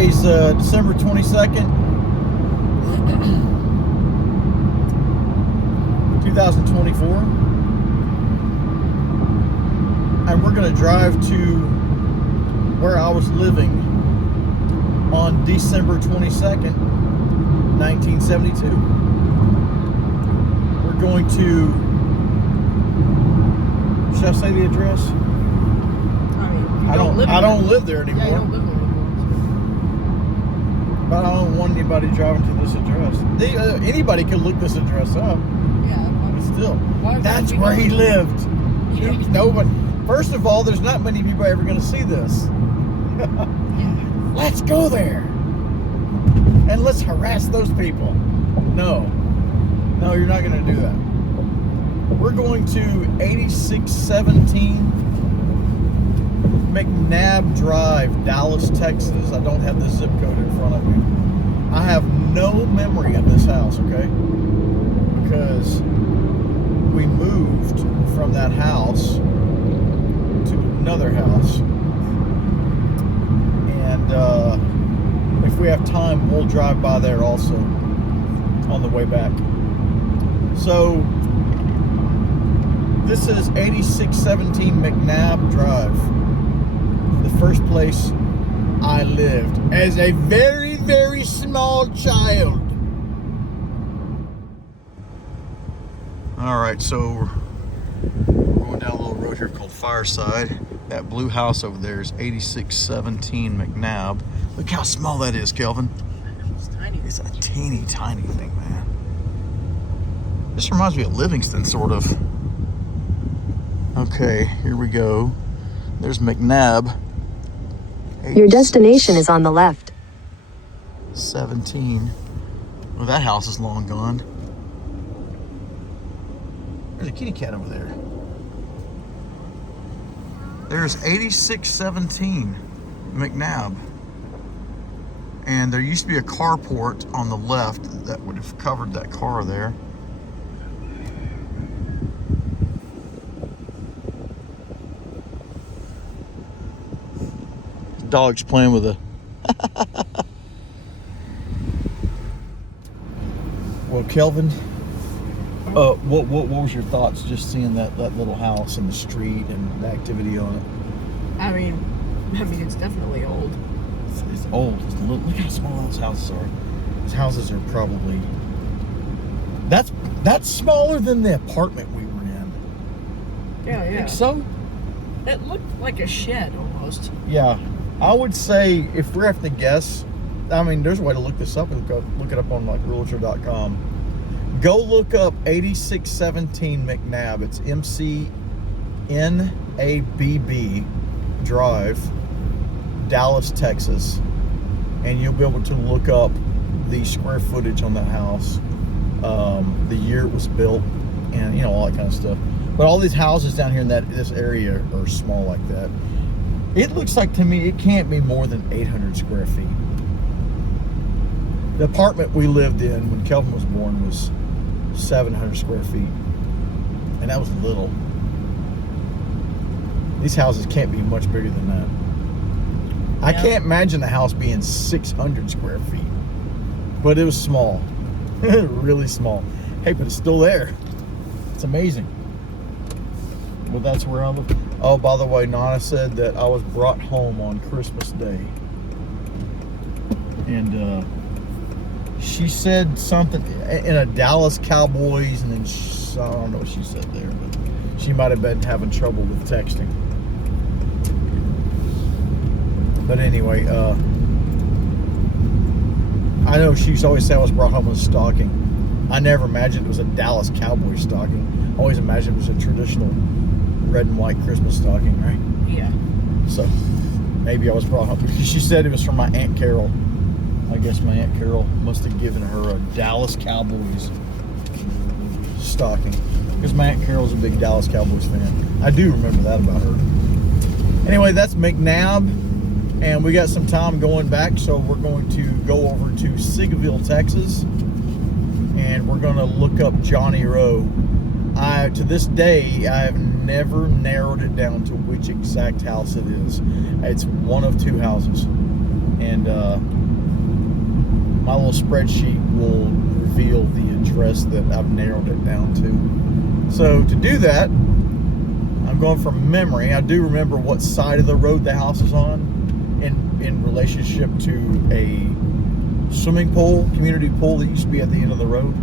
Today's December 22nd, 2024. And we're going to drive to where I was living on December 22nd, 1972. We're going to, should I say the address? I don't live there anymore. Yeah, you don't live there anymore. But I don't want anybody driving to this address. Anybody could look this address up. Yeah. But still, that's where he lived. Yeah. Nobody. First of all, there's not many people ever going to see this. Let's go there and let's harass those people. No, you're not going to do that. We're going to 8617 McNabb Drive, Dallas, Texas. I don't have the zip code in front of me. I have no memory of this house, okay? Because we moved from that house to another house. And if we have time, we'll drive by there also on the way back. So this is 8617 McNabb Drive. The first place I lived as a very, very small child. All right, so we're going down a little road here called Fireside. That blue house over there is 8617 McNabb. Look how small that is, Kelvin. It's tiny. It's a teeny tiny thing, man. This reminds me of Livingston, sort of. Okay, here we go. There's McNabb. Your destination is on the left. 17. Well, that house is long gone. There's a kitty cat over there. There's 8617 McNabb. And there used to be a carport on the left that would have covered that car there. Dog's playing with a Well, Kelvin, what was your thoughts just seeing that little house and the street and the activity on it? I mean, it's definitely old. It's old. Look how small those houses are. These houses are probably that's smaller than the apartment we were in. Yeah. Think so? It looked like a shed almost. Yeah. I would say, if we're having to guess, I mean, there's a way to look this up and look it up on like realtor.com. Go look up 8617 McNabb. It's McNabb Drive, Dallas, Texas. And you'll be able to look up the square footage on that house, the year it was built, and all that kind of stuff. But all these houses down here in this area are small like that. It looks like to me it can't be more than 800 square feet. The apartment we lived in when Kelvin was born was 700 square feet. And that was little. These houses can't be much bigger than that. Yeah. I can't imagine the house being 600 square feet. But it was small. Really small. Hey, but it's still there. It's amazing. Well, that's where I live. Oh, by the way, Nana said that I was brought home on Christmas Day. And she said something in a Dallas Cowboys, and then I don't know what she said there, but she might have been having trouble with texting. But anyway, I know she's always said I was brought home with a stocking. I never imagined it was a Dallas Cowboys stocking. I always imagined it was a traditional red and white Christmas stocking, right? Yeah. So maybe I was brought home. She said it was from my Aunt Carol. I guess my Aunt Carol must have given her a Dallas Cowboys stocking, because my Aunt Carol's a big Dallas Cowboys fan. I do remember that about her. Anyway, that's McNabb, and we got some time going back, so we're going to go over to Seagoville, Texas, and we're going to look up Johnny Rowe. To this day, I have never narrowed it down to which exact house it is. It's one of two houses. And my little spreadsheet will reveal the address that I've narrowed it down to. So to do that, I'm going from memory. I do remember what side of the road the house is on in relationship to a swimming pool, community pool that used to be at the end of the road.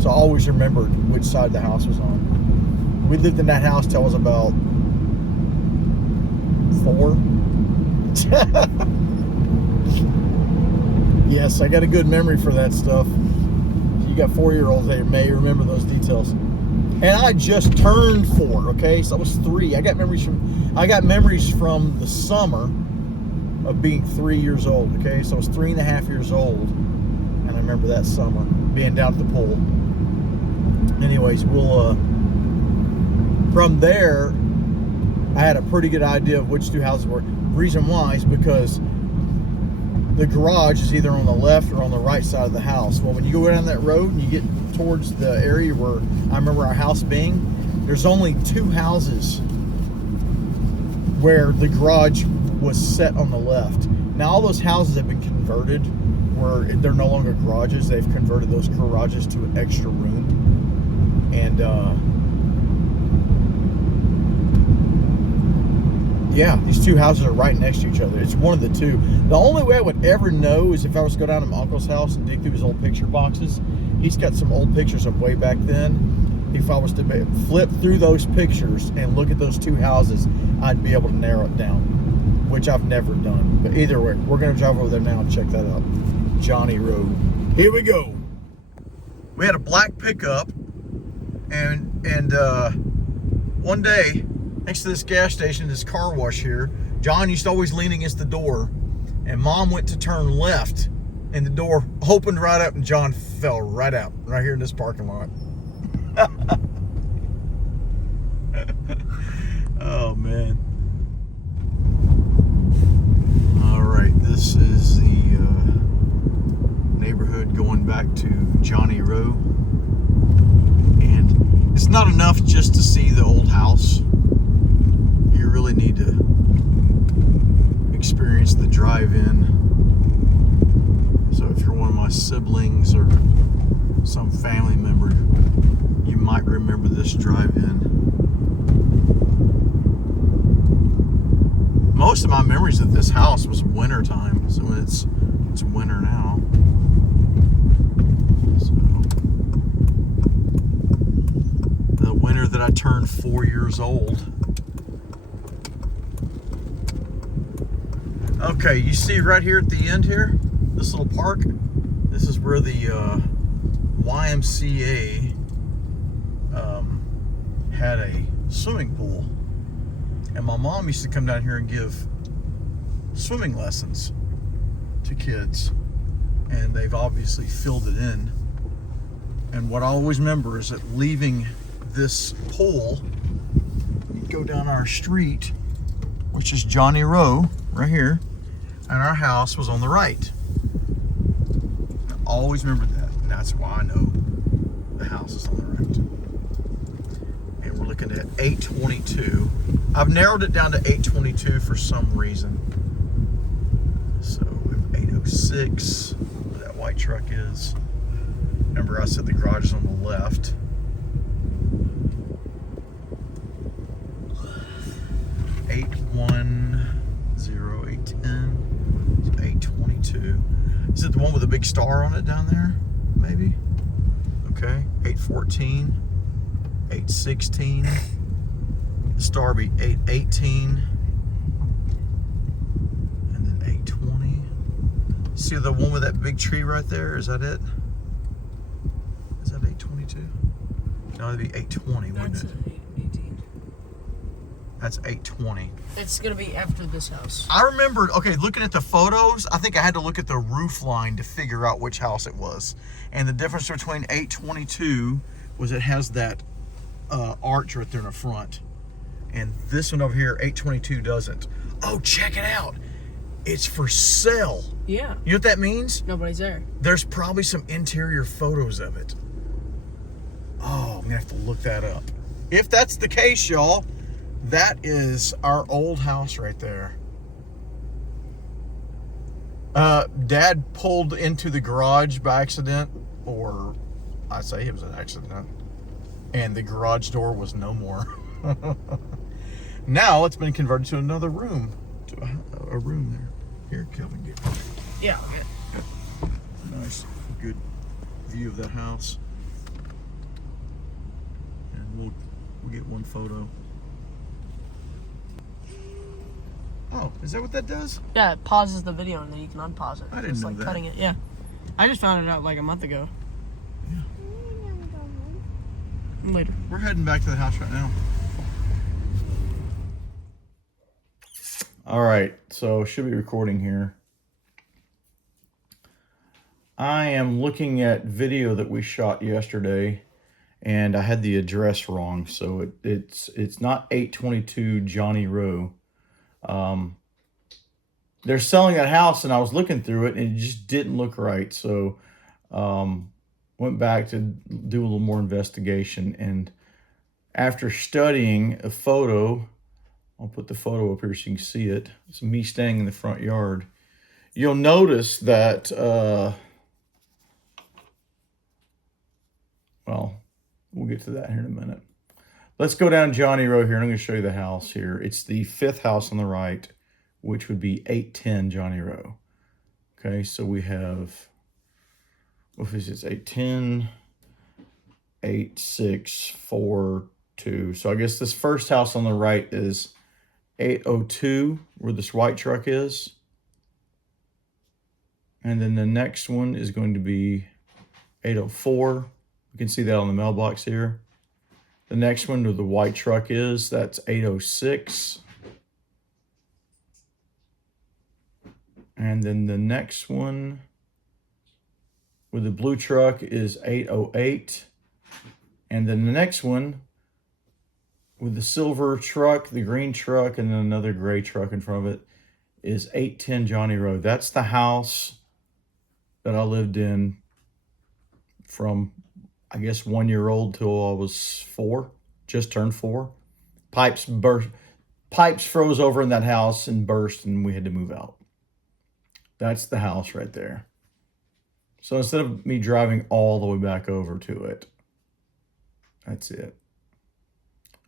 So I always remembered which side the house was on. We lived in that house till I was about 4. Yes, I got a good memory for that stuff. You got 4-year-olds that may remember those details. And I just turned 4, okay? So I was 3. I got memories from the summer of being 3 years old, okay? So I was 3.5 years old, and I remember that summer being down at the pool. Anyways, we'll from there, I had a pretty good idea of which 2 houses were. Reason why is because the garage is either on the left or on the right side of the house. Well, when you go down that road and you get towards the area where I remember our house being, there's only 2 houses where the garage was set on the left. Now all those houses have been converted where they're no longer garages. They've converted those garages to an extra room. And yeah, these 2 houses are right next to each other. It's one of the 2. The only way I would ever know is if I was to go down to my uncle's house and dig through his old picture boxes. He's got some old pictures of way back then. If I was to flip through those pictures and look at those 2 houses, I'd be able to narrow it down, which I've never done. But either way, we're going to drive over there now and check that out. Johnny Road. Here we go. We had a black pickup, and one day, next to this gas station, this car wash here, John used to always lean against the door, and Mom went to turn left, and the door opened right up, and John fell right out, right here in this parking lot. Oh, man. All right, this is the neighborhood going back to Johnny Row, and it's not enough just to see the old house. You really need to experience the drive-in. So if you're one of my siblings or some family member, you might remember this drive-in. Most of my memories of this house was winter time, so it's winter now. So the winter that I turned 4 years old. Okay, you see right here at the end here, this little park, this is where the YMCA had a swimming pool. And my mom used to come down here and give swimming lessons to kids. And they've obviously filled it in. And what I always remember is that leaving this pool, you go down our street, which is Johnny Row, right here, and our house was on the right. I always remembered that, and that's why I know the house is on the right. And we're looking at 822. I've narrowed it down to 822 for some reason. So we have 806, where that white truck is. Remember I said the garage is on the left. Eight 822. Is it the one with a big star on it down there? Maybe. Okay. 814. 816. Star be 818. And then 820. See the one with that big tree right there? Is that it? Is that 822? No, it'd be 820, wouldn't it? 818. That's 820. It's gonna be after this house. I remember, okay, looking at the photos, I think I had to look at the roof line to figure out which house it was. And the difference between 822 was it has that arch right there in the front. And this one over here, 822, doesn't. Oh, check it out. It's for sale. Yeah. You know what that means? Nobody's there. There's probably some interior photos of it. Oh, I'm gonna have to look that up. If that's the case, y'all, that is our old house right there. Dad pulled into the garage by accident, or I say it was an accident, and the garage door was no more. Now it's been converted to another room, to a room there. Here, Kelvin, get Yeah. Okay. nice, good view of that house, and we'll get one photo. Oh, is that what that does? Yeah, it pauses the video and then you can unpause it. I didn't It's know like that. cutting it. Yeah. I just found it out like a month ago. Later. We're heading back to the house right now. All right, so should be recording here. I am looking at video that we shot yesterday, and I had the address wrong, so it's not 822 Johnny Row. They're selling that house, and I was looking through it, and it just didn't look right. So went back to do a little more investigation, and after studying a photo, I'll put the photo up here so you can see it. It's me standing in the front yard. You'll notice that, well, we'll get to that here in a minute. Let's go down Johnny Row here, and I'm going to show you the house here. It's the 5th house on the right, which would be 810 Johnny Row. Okay, so we have, what is this, 810, 8642. So I guess this first house on the right is 802, where this white truck is. And then the next one is going to be 804. You can see that on the mailbox here. The next one where the white truck is, that's 806. And then the next one with the blue truck is 808. And then the next one with the silver truck, the green truck, and then another gray truck in front of it is 810 Johnny Row. That's the house that I lived in from, I guess, 1 year old till I was 4, just turned 4. Pipes froze over in that house and burst, and we had to move out. That's the house right there. So instead of me driving all the way back over to it, that's it.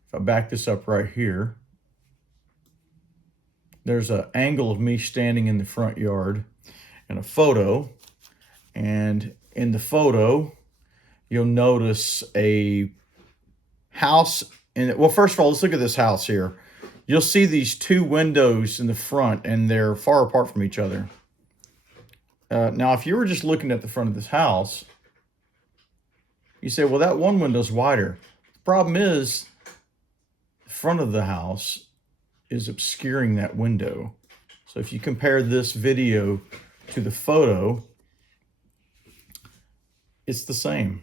If I back this up right here, there's an angle of me standing in the front yard and a photo. And in the photo, you'll notice a house. Well, first of all, let's look at this house here. You'll see these 2 windows in the front, and they're far apart from each other. Now, if you were just looking at the front of this house, you say, well, that one window's wider. The problem is, the front of the house is obscuring that window. So if you compare this video to the photo, it's the same.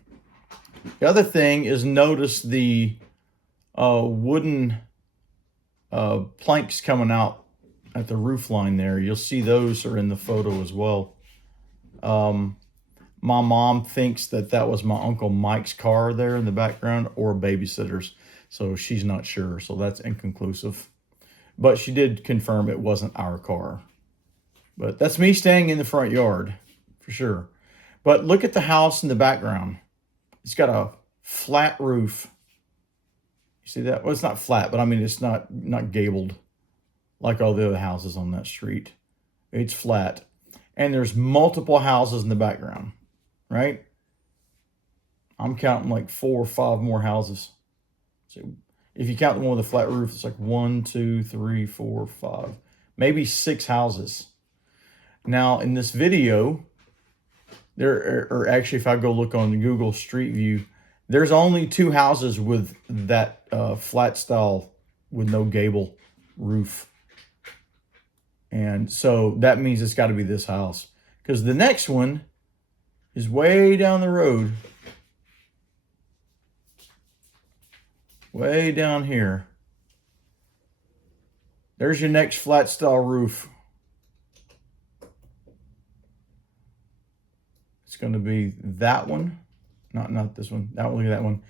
The other thing is, notice the wooden planks coming out at the roof line there. You'll see those are in the photo as well. My mom thinks that was my Uncle Mike's car there in the background, or a babysitter's. So she's not sure. So that's inconclusive. But she did confirm it wasn't our car. But that's me standing in the front yard, for sure. But look at the house in the background. It's got a flat roof. You see that? Well, it's not flat, but I mean, it's not gabled like all the other houses on that street. It's flat. And there's multiple houses in the background, right? I'm counting like 4 or 5 more houses. So if you count the one with the flat roof, it's like 1, 2, 3, 4, 5, maybe 6 houses. Now in this video, or actually if I go look on Google Street View, there's only 2 houses with that flat style with no gable roof. And so that means it's got to be this house, because the next one is way down the road. Way down here. There's your next flat style roof. It's going to be that one. Not this one. That one. Look at that one.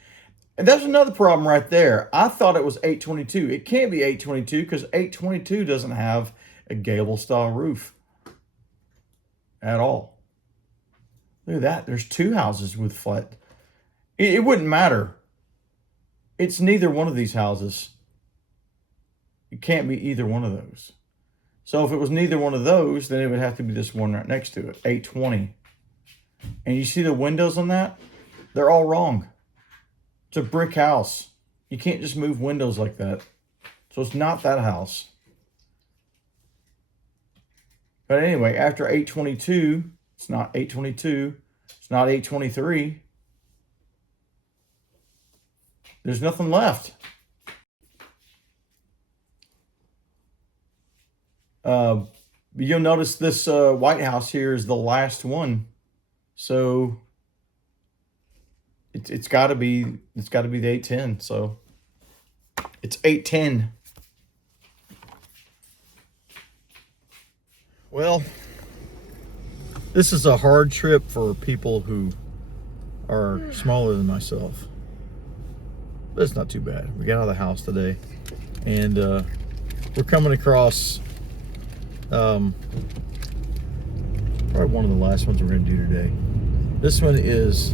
And that's another problem right there. I thought it was 822. It can't be 822 because 822 doesn't have a gable style roof. at all. Look at that. There's 2 houses with flat. It wouldn't matter. It's neither one of these houses. It can't be either one of those. So if it was neither one of those, then it would have to be this one right next to it, 820. And you see the windows on that? They're all wrong. It's a brick house. You can't just move windows like that. So it's not that house. But anyway, after 822, it's not 822. It's not 823. There's nothing left. You'll notice this White House here is the last one. So it's got to be the 810. So it's 810. Well, this is a hard trip for people who are smaller than myself. But it's not too bad. We got out of the house today, and we're coming across probably one of the last ones we're going to do today. This one is,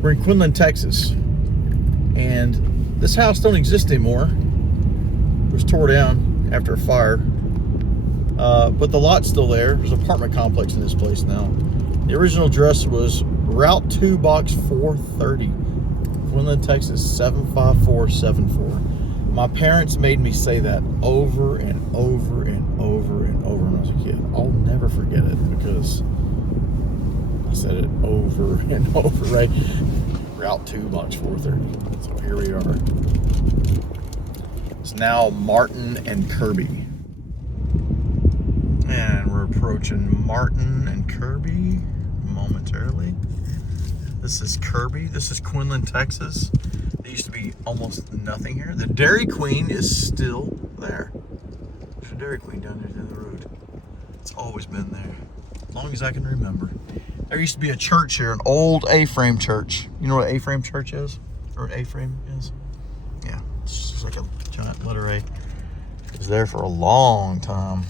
we're in Quinlan, Texas, and this house don't exist anymore. It was tore down after a fire, but the lot's still there. There's an apartment complex in this place now. The original address was Route 2, Box 430, Quinlan, Texas 75474. My parents made me say that over and over and over and over when I was a kid. I'll never forget it because I said it over and over, right? Route 2, Box 430. So here we are. It's now Martin and Kirby. And we're approaching Martin and Kirby momentarily. This is Kirby. This is Quinlan, Texas. There used to be almost nothing here. The Dairy Queen is still there. There's a Dairy Queen down there down the road. It's always been there, as long as I can remember. There used to be a church here, an old A-frame church. You know what an A-frame church is? Or an A-frame is? Yeah, it's just like a giant letter A. It was there for a long time.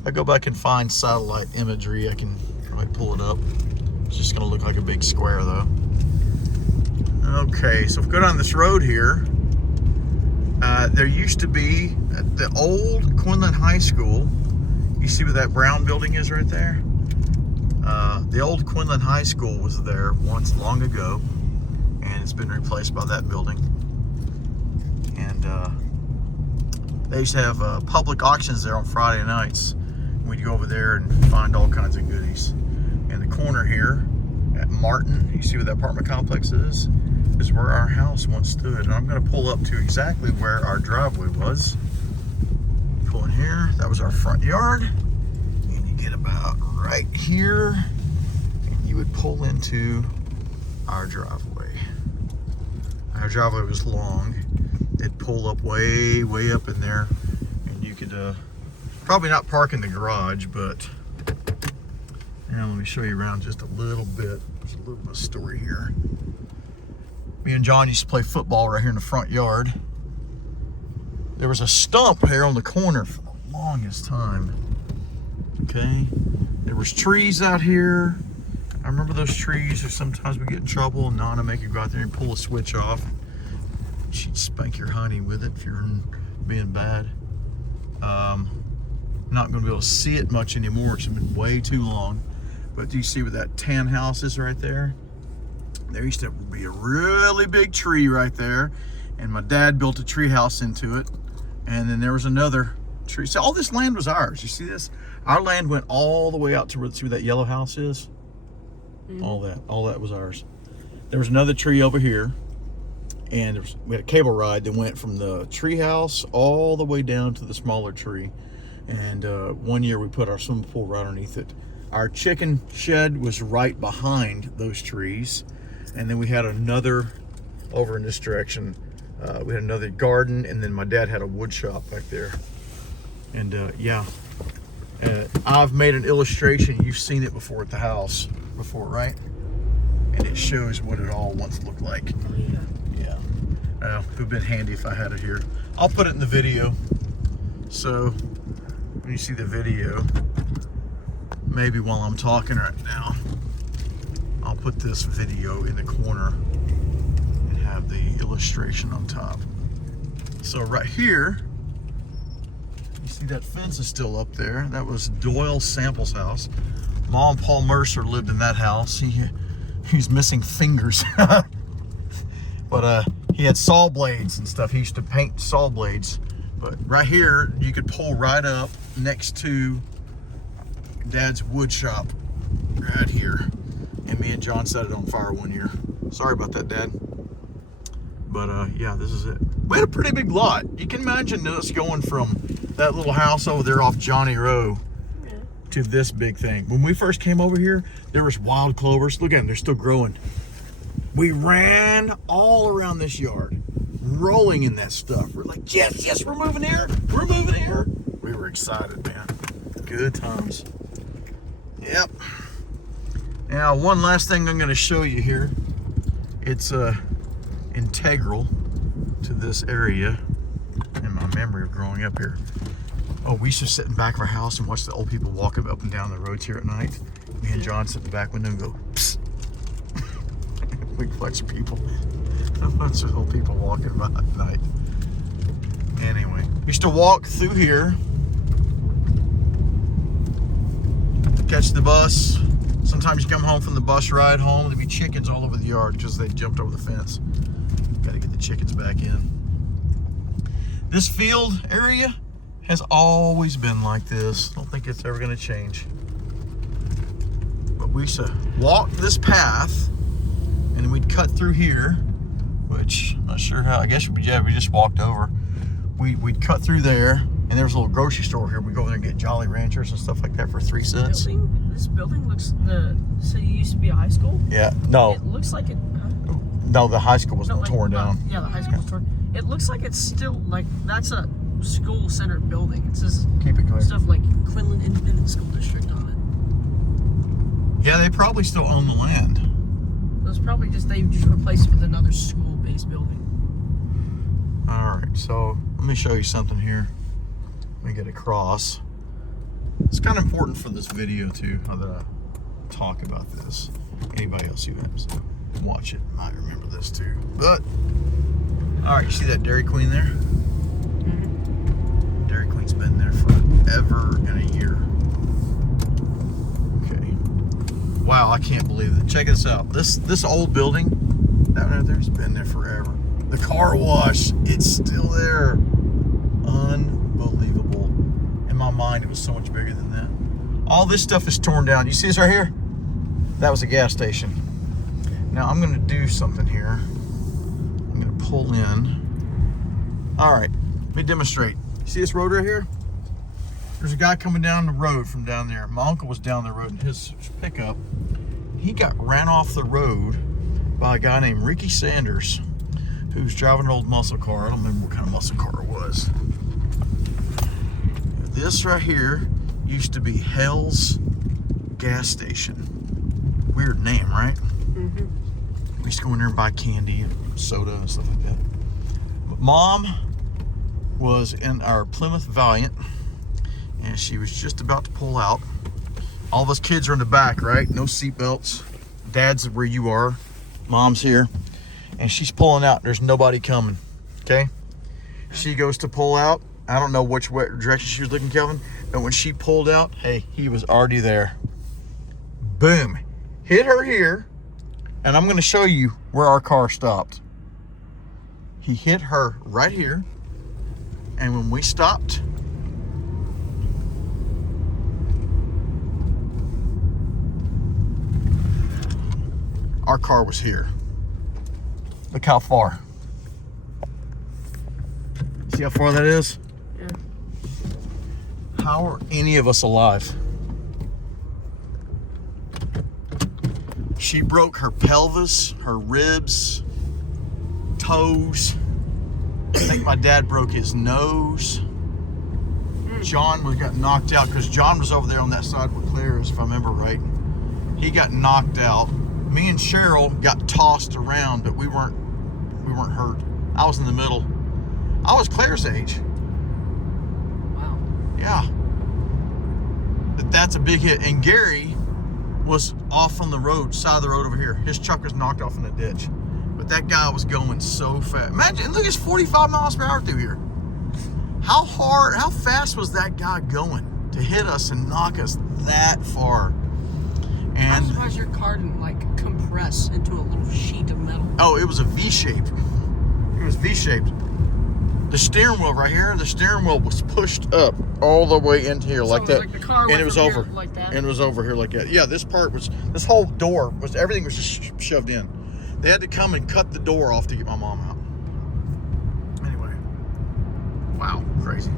If I go back and find satellite imagery, I can probably pull it up. It's just gonna look like a big square though. Okay, so if we go down this road here, there used to be the old Quinlan High School. You see where that brown building is right there? The old Quinlan High School was there once long ago, and it's been replaced by that building. And they used to have public auctions there on Friday nights. We'd go over there and find all kinds of goodies. In the corner here at Martin, you see where that apartment complex is where our house once stood. And I'm going to pull up to exactly where our driveway was. Pull in here, that was our front yard. And you get about right here, and you would pull into our driveway. Our driveway was long. It'd pull up way up in there, and you could probably not park in the garage, but now let me show you around just a little bit. There's a little bit of story here. Me and John used to play football right here in the front yard. There was a stump here on the corner for the longest time. Okay, there was trees out here. I remember those trees, or sometimes we get in trouble and Nana make you go out there and pull a switch off. She'd spank your honey with it if you're being bad. Not going to be able to see it much anymore. It's been way too long. But do you see where that tan house is right there? There used to be a really big tree right there, and my dad built a tree house into it. And then there was another tree. So all this land was ours. You see this? Our land went all the way out to where, see where that yellow house is? Mm-hmm. All that was ours. There was another tree over here, and we had a cable ride that went from the tree house all the way down to the smaller tree. And one year we put our swimming pool right underneath it. Our chicken shed was right behind those trees. And then we had another over in this direction. We had another garden, and then my dad had a wood shop back there. And yeah, I've made an illustration. You've seen it before at the house before, right? And it shows what it all once looked like. Yeah. It would have been handy if I had it here. I'll put it in the video. So when you see the video, maybe while I'm talking right now, I'll put this video in the corner and have the illustration on top. So right here, you see that fence is still up there. That was Doyle Sample's house. Mom, Paul Mercer lived in that house. He's missing fingers. But he had saw blades and stuff. He used to paint saw blades. But right here, you could pull right up next to Dad's wood shop right here. And me and John set it on fire one year. Sorry about that, Dad. But yeah, this is it. We had a pretty big lot. You can imagine us going from that little house over there off Johnny Rowe to this big thing. When we first came over here, there was wild clovers. Look at them, they're still growing. We ran all around this yard, rolling in that stuff. We're like, yes, yes, we're moving here. We're moving here. We were excited, man. Good times. Yep. Now, one last thing I'm going to show you here. It's integral to this area and my memory of growing up here. Oh, we used to sit in the back of our house and watch the old people walking up and down the roads here at night. Me and John sit in the back window and go, psst. Big bunch of people. A bunch of old people walking by at night. Anyway, used to walk through here to catch the bus. Sometimes you come home from the bus ride home, there'd be chickens all over the yard because they jumped over the fence. Got to get the chickens back in. This field area has always been like this. I don't think it's ever going to change. But we used to walk this path, and then we'd cut through here, which I'm not sure how. I guess we just walked over. We'd cut through there, and there was a little grocery store here. We'd go over there and get Jolly Ranchers and stuff like that for 3 cents. This building looks, so you used to be a high school? Yeah, no. It looks like it. No, the high school was torn down. Yeah, the high school was torn. It looks like it's still, like, that's a school-centered building. It says Keep it clear. Stuff like Quinlan Independent School District on Yeah, they probably still own the land. it. It was probably just, they just replaced it with another school-based building. All right, so let me show you something here. Let me get across. It's kind of important for this video too, how that I talk about this. Anybody else who happens to watch it might remember this too. But, all right, you see that Dairy Queen there? Mm-hmm. Dairy Queen's been there forever and a year. Okay. Wow, I can't believe it. Check this out. This old building, that one right there's been there forever. The car wash, it's still there. Unbelievable. In my mind, it was so much bigger than that. All this stuff is torn down. You see this right here? That was a gas station. Now I'm gonna do something here. I'm gonna pull in. All right, let me demonstrate. See this road right here? There's a guy coming down the road from down there. My uncle was down the road in his pickup. He got ran off the road by a guy named Ricky Sanders, who's driving an old muscle car. I don't remember what kind of muscle car it was. This right here used to be Hell's gas station. Weird name, right? Mm-hmm. We used to go in there and buy candy and soda and stuff like that. But Mom was in our Plymouth Valiant, and she was just about to pull out. All of us kids are in the back, right? No seat belts. Dad's where you are. Mom's here. And she's pulling out. There's nobody coming, okay? She goes to pull out. I don't know which direction she was looking, Kelvin, but when she pulled out, hey, he was already there. Boom. Hit her here, and I'm going to show you where our car stopped. He hit her right here, and when we stopped, our car was here. Look how far. See how far that is? Yeah. How are any of us alive? She broke her pelvis, her ribs, toes. I think my dad broke his nose. John got knocked out because John was over there on that side where Claire is, if I remember right. He got knocked out. Me and Cheryl got tossed around, but we weren't hurt. I was in the middle. I was Claire's age. Wow. Yeah. But that's a big hit. And Gary was off on the road, side of the road over here. His truck was knocked off in a ditch. But that guy was going so fast. Imagine, look, it's 45 miles per hour through here. How fast was that guy going to hit us and knock us that far? I'm And surprised your car didn't like compress into a little sheet of metal. oh, it was a V-shape. It was V-shaped. The steering wheel right here, the steering wheel was pushed up all the way into here like So it that. was like the car And went it was from here over. like that? And it was over here like that. Yeah, this part was, this whole door was, everything was just shoved in. They had to come and cut the door off to get my mom out. Anyway. Wow, crazy.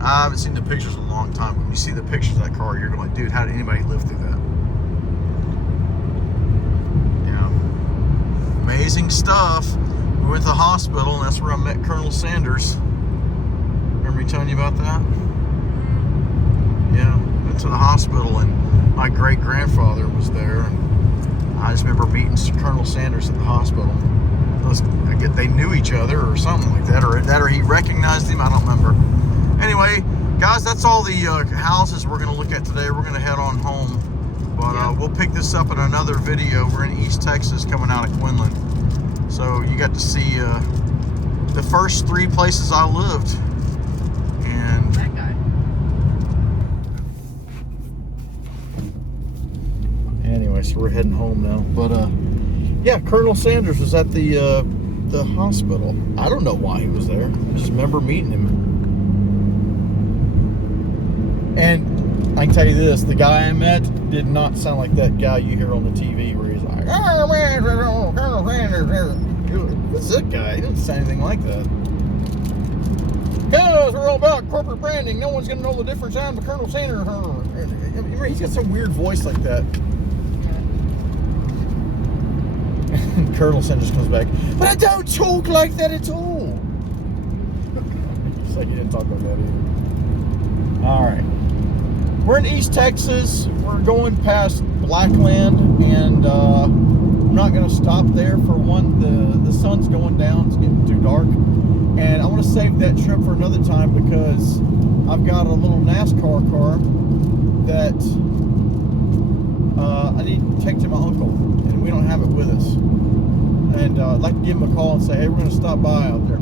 I haven't seen the pictures in a long time, but when you see the pictures of that car, you're like, dude, how did anybody live through that? Yeah. Amazing stuff. We went to the hospital, and that's where I met Colonel Sanders. Remember me telling you about that? Yeah, went to the hospital, and my great-grandfather was there, and I just remember meeting Colonel Sanders at the hospital. I get they knew each other or something like that, or he recognized him. I don't remember. Anyway, guys, that's all the houses we're going to look at today. We're going to head on home, but we'll pick this up in another video. We're in East Texas, coming out of Quinlan. So you got to see the first 3 places I lived. And That guy. anyway, so we're heading home now. But yeah, Colonel Sanders was at the hospital. I don't know why he was there. I just remember meeting him. And I can tell you this, the guy I met did not sound like that guy you hear on the TV where he's like, oh man, Colonel Sanders. What's that guy? He didn't say anything like that. Guys, we're all about corporate branding. No one's going to know the difference. I'm the Colonel Sanders. Remember, he's got some weird voice like that. And Colonel Sanders comes back, but I don't talk like that at all. It's like he didn't talk like that either. All right. We're in East Texas. We're going past Blackland, and I'm not going to stop there. For one, the sun's going down. It's getting too dark. And I want to save that trip for another time because I've got a little NASCAR car that I need to take to my uncle, and we don't have it with us. And I'd like to give him a call and say, hey, we're going to stop by out there.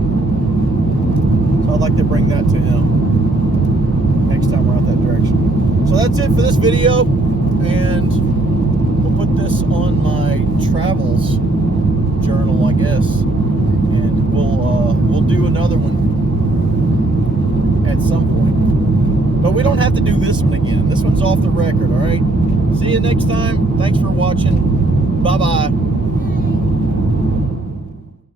So I'd like to bring that to him next time we're out that direction. So that's it for this video, and we'll put this on my travels journal, I guess, and we'll do another one at some point. But we don't have to do this one again. This one's off the record, all right? See you next time. Thanks for watching. Bye-bye.